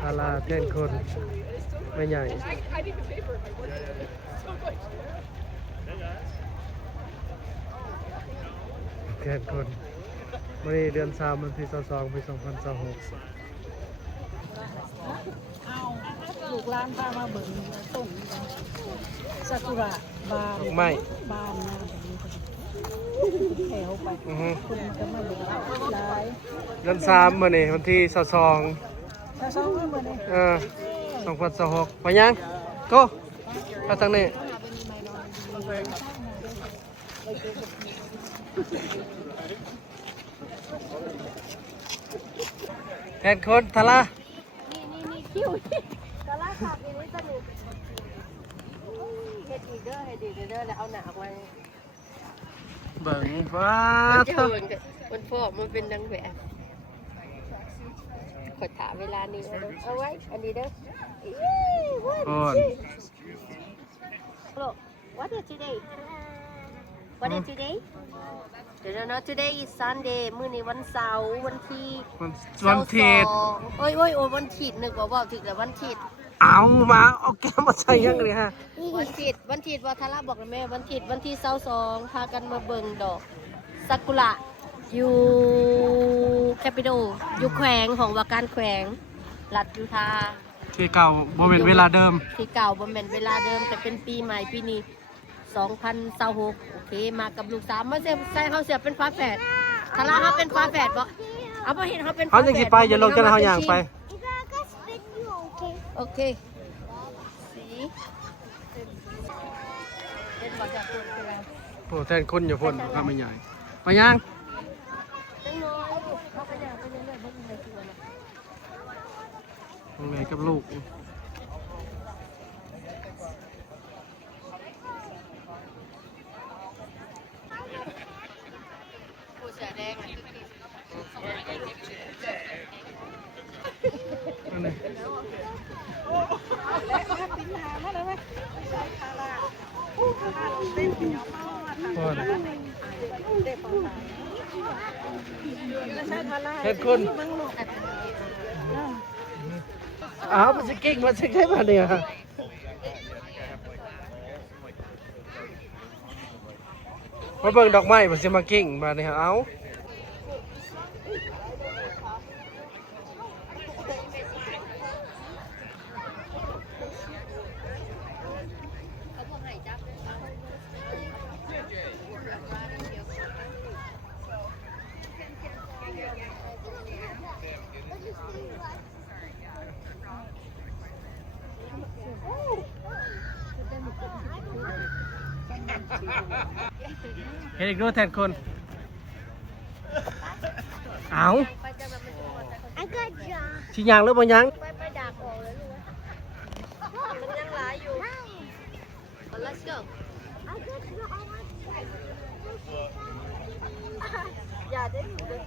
ทาราแทนคนไม่ใหญ่แทนคนวันนี้เดือน3วันที่22ปี2026เอาลูกหลานพามาเบิ่งต้นซากุระบาน ดอกไม้ บานนะแถวไปคุณก็มาเบิ่งหลาย เดือน3มื้อนี้วันที่22ถ้าสองก็มาเลย2026ไปยังโก้ไปทางนี้แทนคนทารานี่คิวตลาดขาดอีนี่สนุกเฮ็ดอีกเด้อแล้วเอาหนาออกมา เบิ่งว้า มัน ว จะเหมือนกับมันพอมันเป็นนางแบบขอถามเวลานี้เอาไว้อันนี้เด้อ โอน Look, what is today? What is today? No, today is Sunday มื้อนี้วันเสาร์วันที่ วันเทศ โอ้ยวันถิดนึกว่าถึงแต่วันถิด เอามาเอาแก้มมาใส่ยังเลยฮะ วันถิดว่าทาราบอกเลยแม่วันถิดวันที่22พากันมาเบิ่งดอกซากุระอยู่แคปิโดอยู่แขวงของว่าการแขวงรัฐยูทาห์ ที่เก่าบ่เป็นเวลาเดิม ที่เก่าบ่แม่นเวลาเดิมแต่เป็นปีใหม่ปีนี้2026โอเคมากับลูกสาวมาใส่เขาเสียเป็นฟ้าแฝดทาราเขาเป็นฟ้าแฝดบ่เอาบ่เห็นเขาเป็นฟ้า เขา แฝด จะสิไปอย่าลงกันเขาอย่างไป โอเคสีเป็นบ่จากคนคือเรา โอ้แทนคนอย่าพ่นข้าไม่ใหญ่ไปยัง จังน้อยเขาไปอย่างไปเรื่อยๆบ่มีอะไรคือว่า ทำไงกับลูกผู้เสือแดง นั่นเลยพ่นแทนคนอ้าวมันจะเก่งมันจะใช่มาเนี่ยมาเบิ่งดอกไม้มันจะมาเก่งมาเนี่ยเอาเห็นอีกด้วยแทนคนเอาชิยางหรือบ่ยังไปดักออกเลยลูกมันยังหลายอยู่ let's go อย่าได้อยู่เลย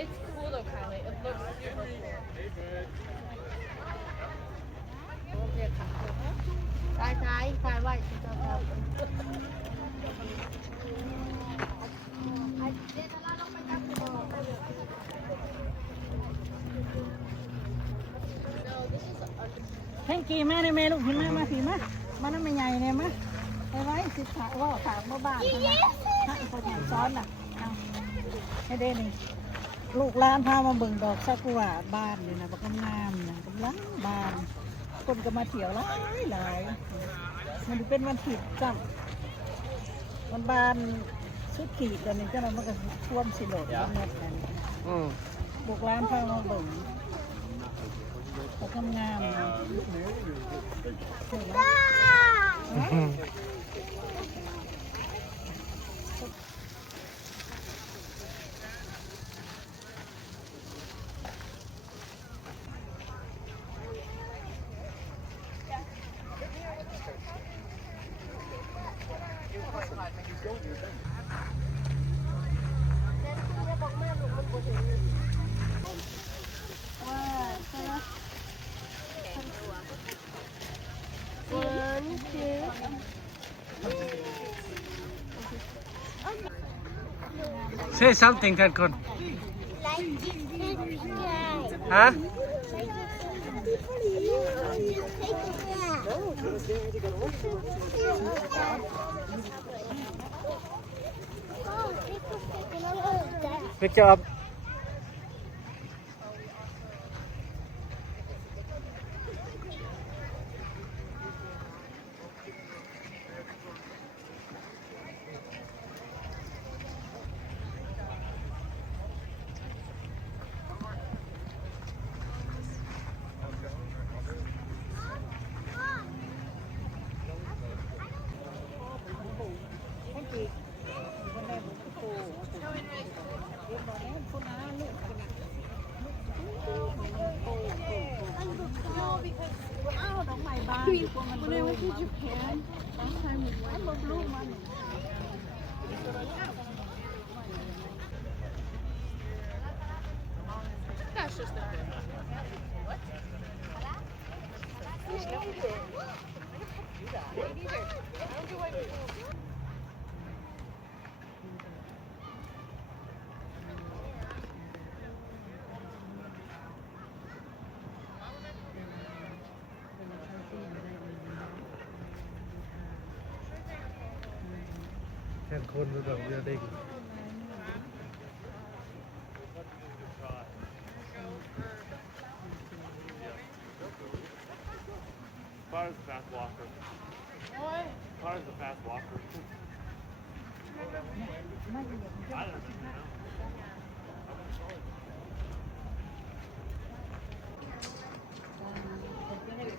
It's cool though, Kylie. It looks super cool. ซ้ายไว้แทงกีมาในเมลูกหินมาสิมานั่นไม่ใหญ่เนี่ยมาไปไว้สิขาว่าขาบ่บ้านให้คนอย่างซ้อนน่ะเอาให้ได้นี่ลูกหลานพามาเบิ่งดอกซากุระบ้านนี่นะบักงามนะกำลังบานคนก็มาเที่ยวหลายมันเป็นวันผิดจังมันบานสุดขีดตอนนี้เจ้าเรามันก็ท่วมสิโลดมันหมดนั่นลูกหลานพามาเบิ่งบักงามนะ Say something แทนคน ฮะ Pick you up.แทนคนดูแบบเรือเด็ก Car's a fast walker. Car's a fast walker. I don't know.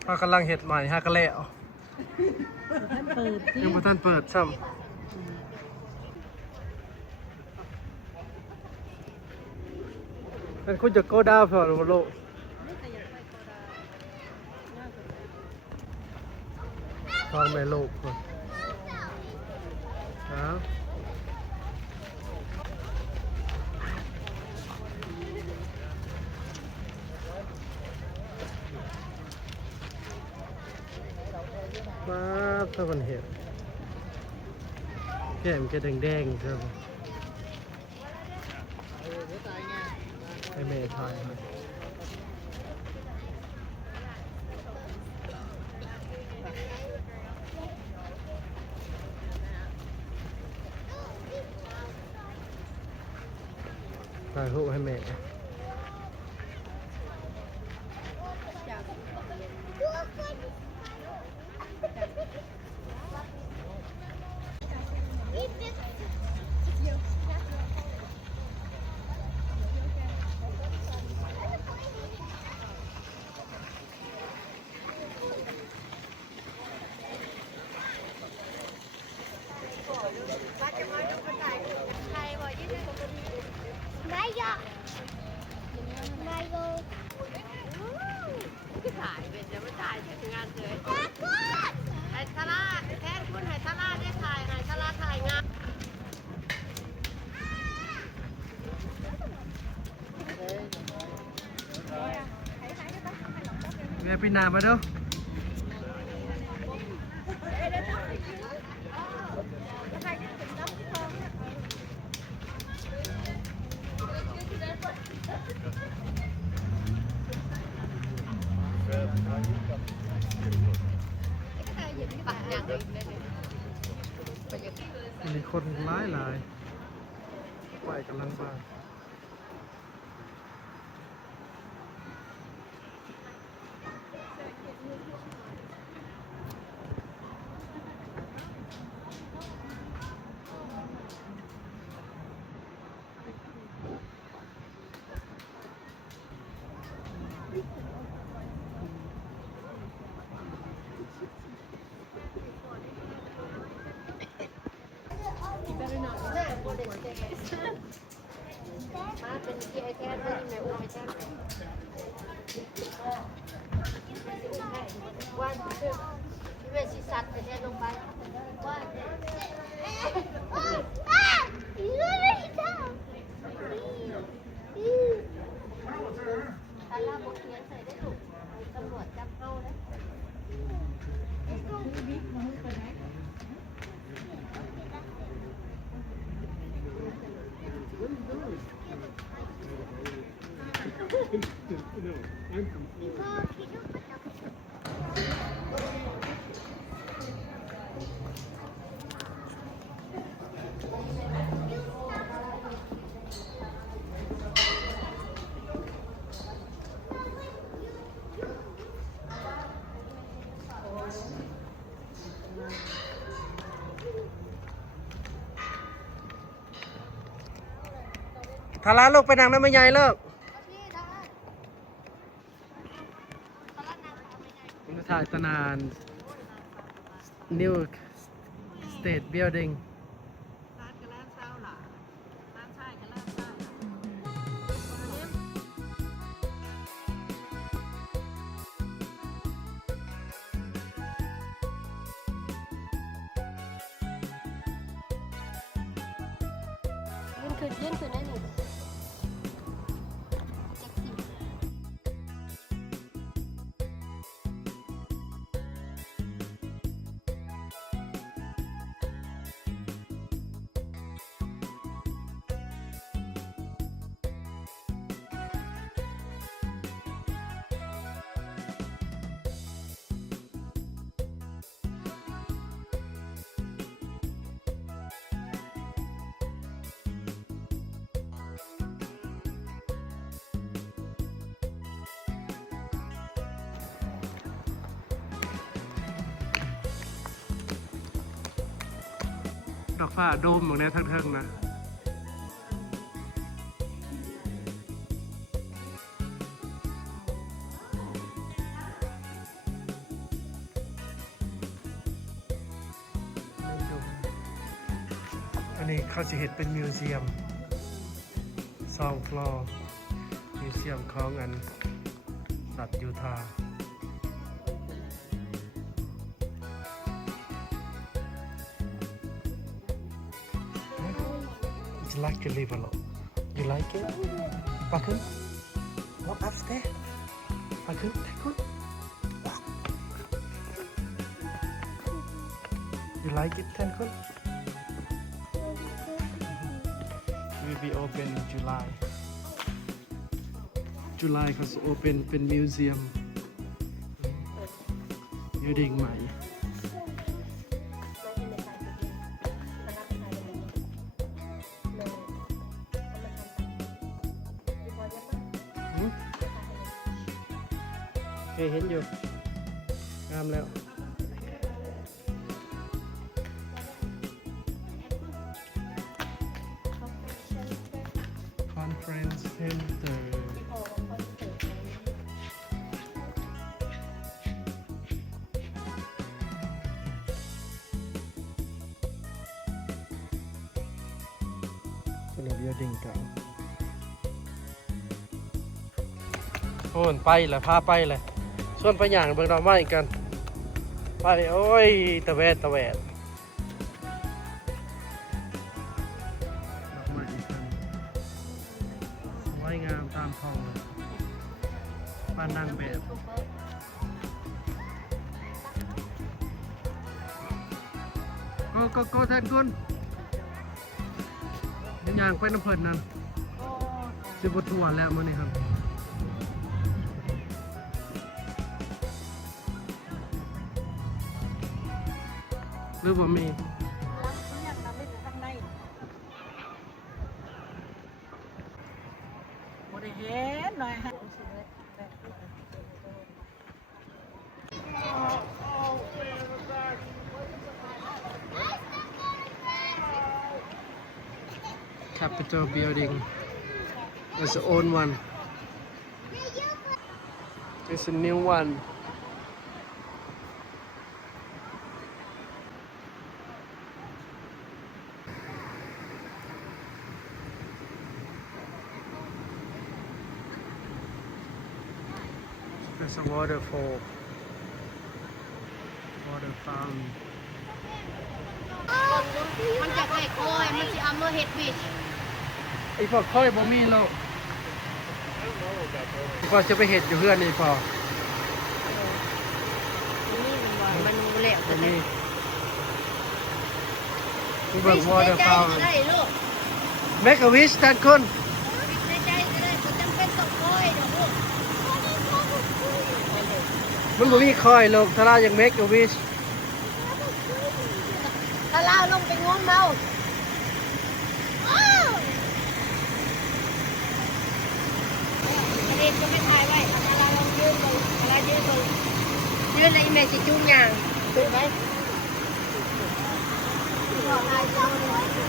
ถ้ากำลังเห็ดใหม่ฮะก็แล้ว ท่านเปิดสิ ยังบ่ทันเปิดซ้ำเป็นคุณจะโกดาวพอหรือบ่ลูกทองแม่ลูกคนเอามาถ้ามันเห็นแก้มจะแดงๆครับให้แม่ถ่ายให้ถ่ายรูปให้แม่เวียปีนามาเด้อมีคนหลายไปกำลังมาเป็นที่ไอแทนไม่ได้แม่อุ้มไอแทนว่าเวชิสัตว์ไอแทนลงไปว่าถ้าลาบกเขียนใส่ได้ถูกตำรวจจับเข้าเลย ทาราลูกไปนั่งน้ำไม่ใหญ่เลิกถ่ายตนาน New State Building ร้านกันร้านเช้าหล่ะร้านชายกันร้านชาย ยื่นคืนได้หนึ่งจักสิดอกฟ้าโดมตรงนี้ทั้งๆนะอันนี้เขาจะเห็นเป็นมิวเซียมซองฟลอร์มิวเซียมของอันสัตว์ยูทาห์ You like to live alone. You like it? Bakun? Walk upstairs. Bakun, take one. Walk. You like it, Tenkun? Will be open in July. July เขาจะ open เป็น museum building ใหม่เคยเห็นอยู่งามแล้ว Conference Center เป็นระเบียบดิ่งเก่าโอนไปเลยพาไปเลยส่วนไปอย่างเบิ่งดอกไม้กันไปโอ้ยตะแวดตะแวดดอกไม้อีกคันสวยงามตามท้องเลยบ้านนางแบบก็แทนคุณอย่างไปน้ำเพลินนั่นสิบทัวร์แล้วมื้อนี้ครับหรือว่ามีบ่ได้เห็นหน่อยฮะ Capitol building there's an old one there's a new one there's a waterfall water fountain มันจะไก่คอยมันจะเอามาเฮ็ดบิช ไอ้พอค่อยบ่มีแล้วพอจะไปเห็ดอยู่เพื่อนนี่พอ มันแหลว บ่มีเบิ่ง water fountain ได้ลูก Make a wish ท่านคุณ ในใจก็ได้บ่จำเป็นต้องคอยดอกลูก มันบ่มีคอยลงทารายัง make a wish ถ้าล่าลงไปงมเมาเด็กก็ไม่ถ่ายไว้ถ้าล่าลงยืนเลยถ้าล่ายืนเลยยืนเลยอีเมจิจุ้งยางถูกไหม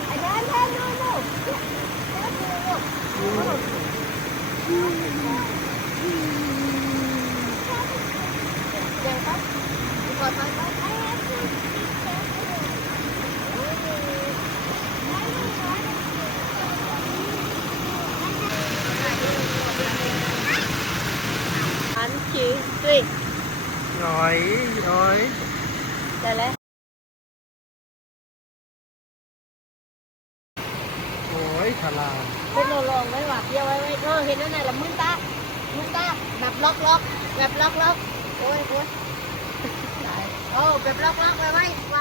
ไอ้แม่แม่ดูดูยังครับขอถอยไปอันคิวสิน้อยได้แล้ว โอ้ยทารา เป็นลองไว้หวาดเดียวไว้เห็นนั่นน่ะละมึนตาแบบล็อกแบบล็อกโอ้ยโอ้แบบล็อกไว้หว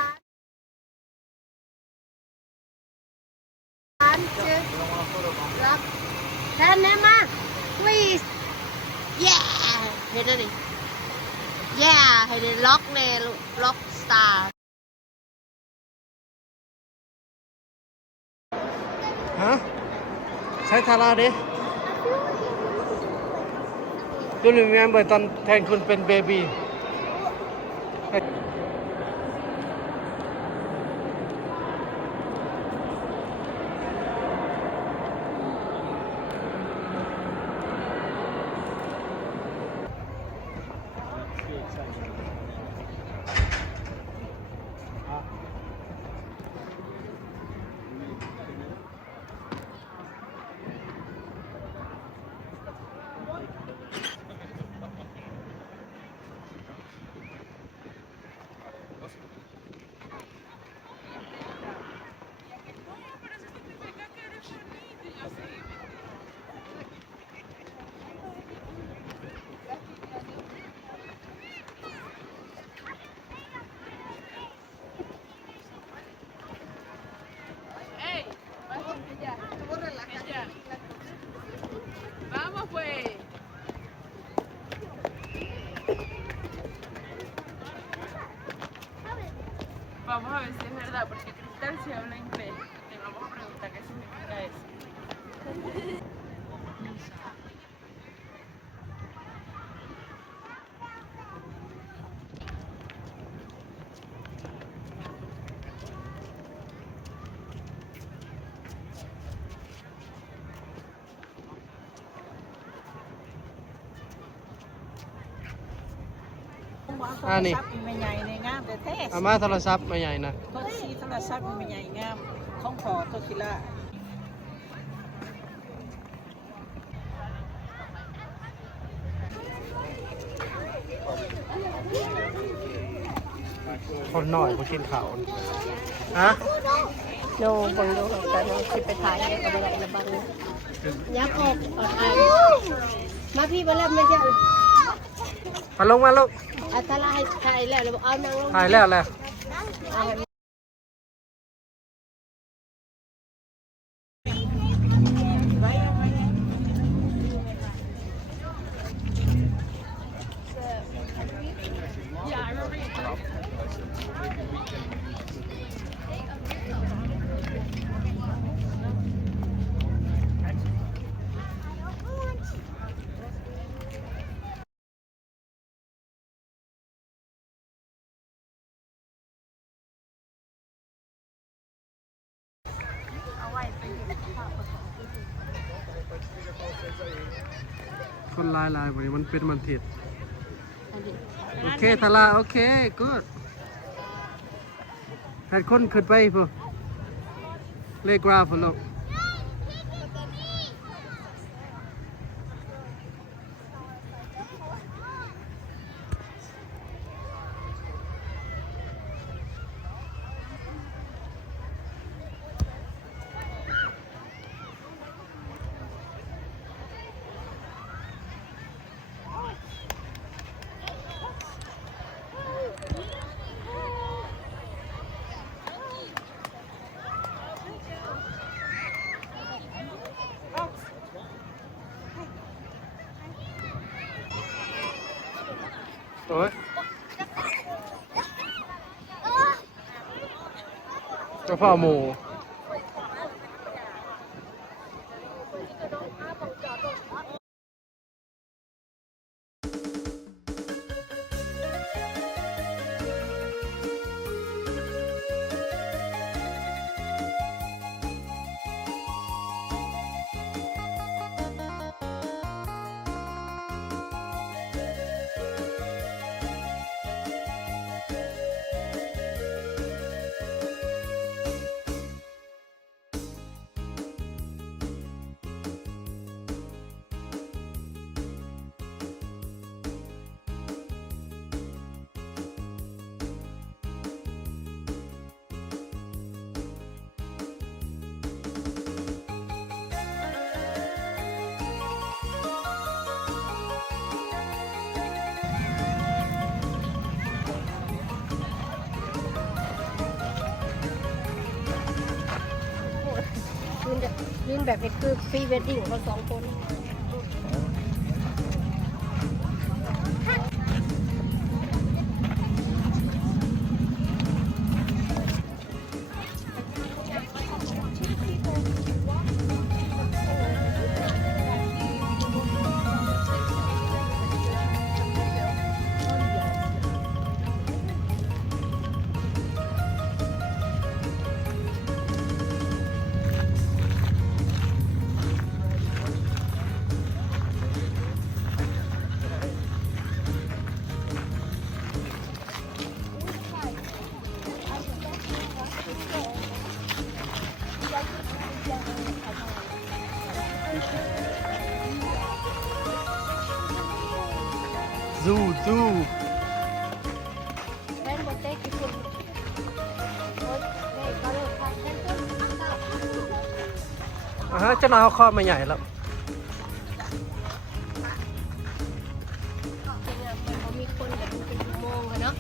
านชื่อล็อกแทนแน่มา please yeah เห็นนั่นดิ yeah เห็นล็อกแน่ล็อกสตาร์ฮะใช้ทาราเด้ดูหนึ่งงานเบิดตอนแทนคุณเป็นเบบีVamos a ver si es verdad, porque Cristal sí habla inglés. Le vamos a preguntar qué significa eso. อันนี้ ไม่ใหญ่ในงามแต่แท้ อามาโทรศัพท์มาใหญ่นะ ก็สีโทรศัพท์ไม่ใหญ่งามของขอตัวคิล่า คนหน่อยเขากินข้าวฮะ โนบังดูกันสิไปถ่ายก็ไม่ได้ละบังยับออกมาพี่มาแล้วไม่ใช่ มาลงมาลูก ถ้าไล่ถ่ายแล้วเลยบอกเอานางลง ถ่ายแล้วแหละ คนลายวันนี้มันเป็นมันเถิดโอเคทาราโอเคกูดแพทคนขึ้นไปพูเลกราฟลูก โอ้ยกระเพราหมูลินแบบนี้คือพรีเวดดิ้งของเขา2 คนซู แม่นบ่เต๊กที่คุณโอ๊ยแม่ก็เลยพักแค่ต้นเจ้านายเขาครอบมาใหญ่แล้ว เขามีคนแบบเป็นชั่วโมงอะเนาะ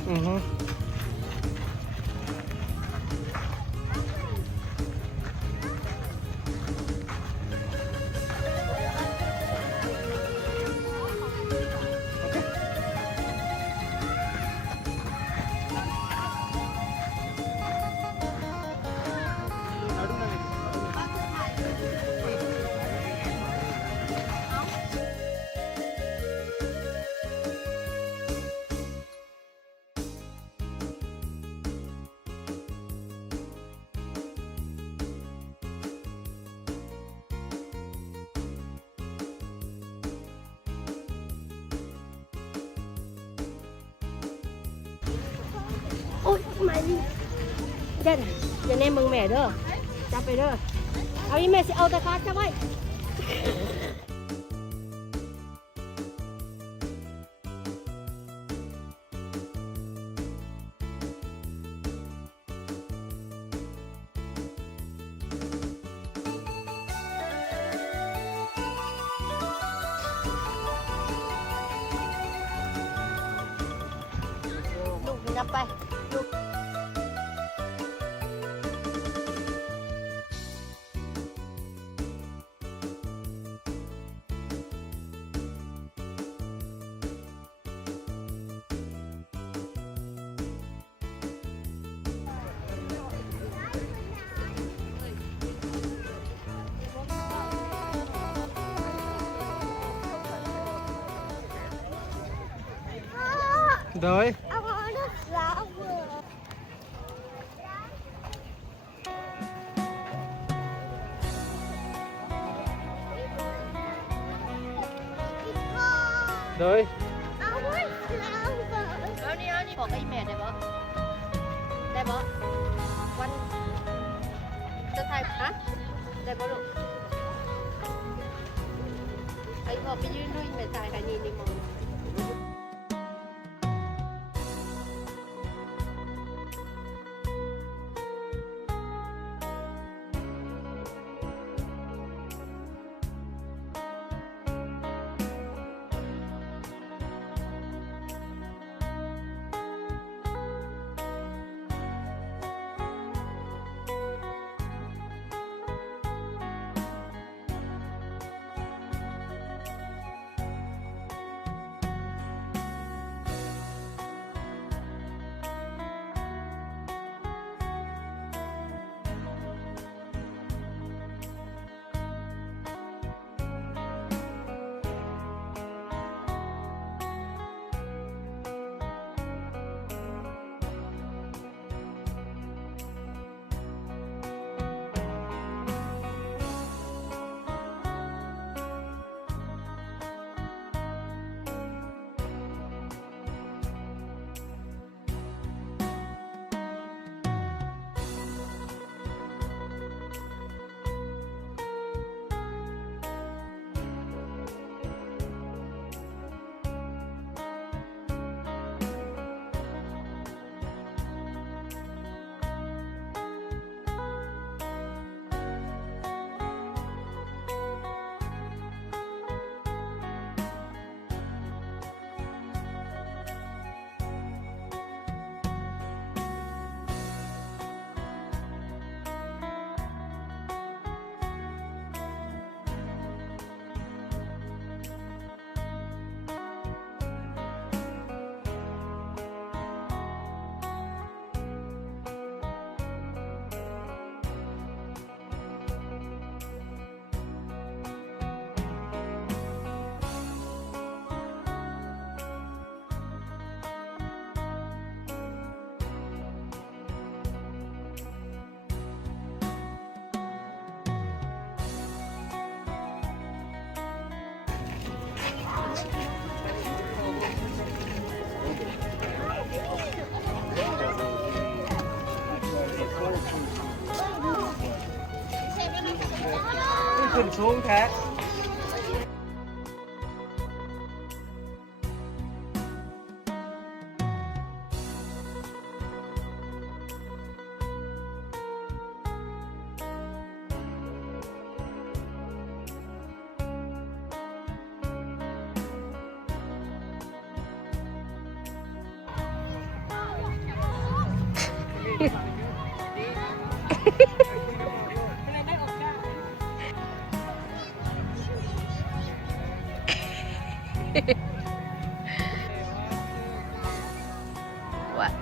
โอ๊ยไม่เด่นอย่าแน่มึงแม่เด้อจับไปเด้อเอาอีแม่สิเอาตะคาจับไว้ลูกจับไปลูกโดยโดย เอานี่บอกให้แม่ได้บ่ได้บ่วันจะถ่ายฮะได้บ่ลูกไอ้พ่อไปยืนด้วยแม่ถ่ายใครนี่มอง ขึ้นสูงแท้ What?